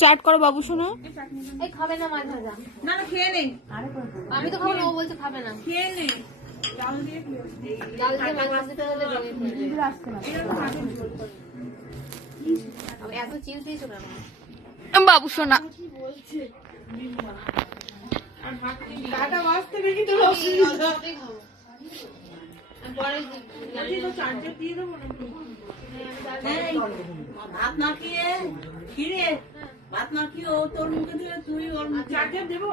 চাট করো বাবু শোনো। এই খাবে না মাছ ভাজা। না না খেয়ে নে। আমি তো খাব না ও বলছে খাবে না। খেয়ে নে। চাল দিয়ে খেয়ে নে। ডাল দিয়ে মাছ ভাজতে হলে জমে এত চিজ দিয়েছ কেন? বাবু শোনা। ভাত না। খেয়ে খিরে ভাত না খেয়ে ও তোর মুখে দিলে তুই ওর মুখে চারটে দেবো?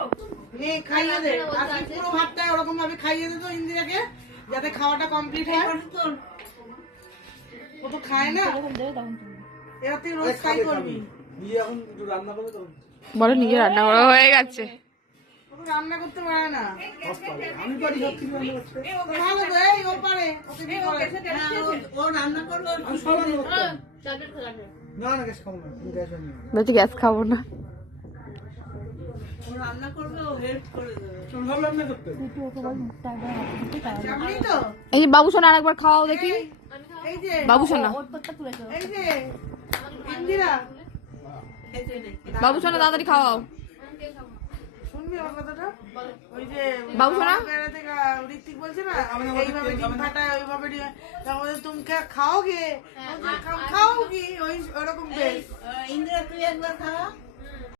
খাইয়ে দে। আজকে পুরো ভাতটা ওরকম ভাবে খাইয়ে দে তো ইন্দিরাকে যাতে খাওয়াটা কমপ্লিট হয়। তোর। ও তো খায় না। এবার তুই রোজ খাই করবি। এখন রান্না করবে তো বলো নিজে রান্না করা হয়ে গেছে। রান্না করতে পারে না। আমি পারি সব কিছু রান্না করতে ভালো তো এই ও পারে ওকে দিয়ে করে। হ্যাঁ, ও- রান্না করবে ওর আমি সব রান্না করতে না না গ্যাস খাব না তুমি গ্যাস খাব না। রান্না করবে ও হেল্প করে দেবে। তুমি সব রান্না করতে। জানি তো। এই যে বাবু শোনা আরেকবার খাওয়াও দেখি। এই যে বাবু শোনা। এই যে ইন্দিরা। খেতে নে বাবু শোনা তাড়াতাড়ি খাওয়াও। শুনবি আমার কথাটা? ওই যে বাবু সোনা? ঋত্বিক বলছে না এইভাবে ডিম ফাটা ওইভাবে ডিম তুমি খাও গে। খাও কি ওই ওরকম বেশ। ইন্দিরা তুই একবার খাওয়া?